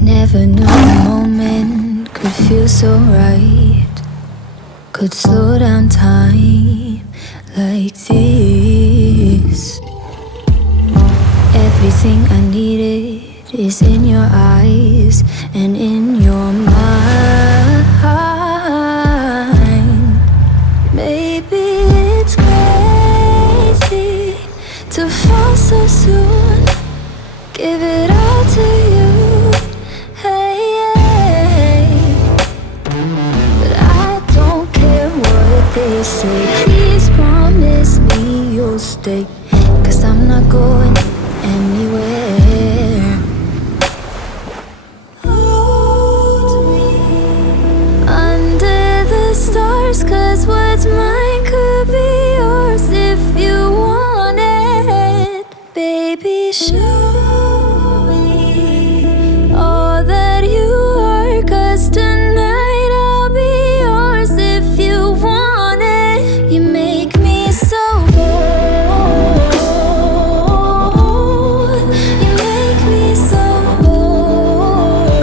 Never knew a moment could feel so right, could slow down time like this. Everything I needed is in your eyes and in your mind. Maybe it's crazy to fall so soon. Give it all to you, hey. But I don't care what they say. Please promise me you'll stay, 'cause I'm not going anywhere. Hold me under the stars, 'cause what's mine could be yours if you want it. Baby, show me all that you are, 'cause tonight I'll be yours if you want it. You make me so bold. You make me so bold.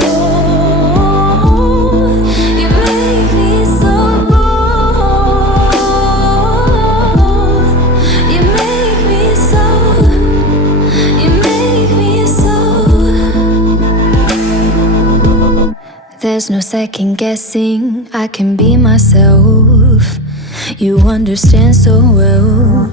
You make me so bold. You make me so. You make me so. There's no second guessing, I can be myself. You understand so well.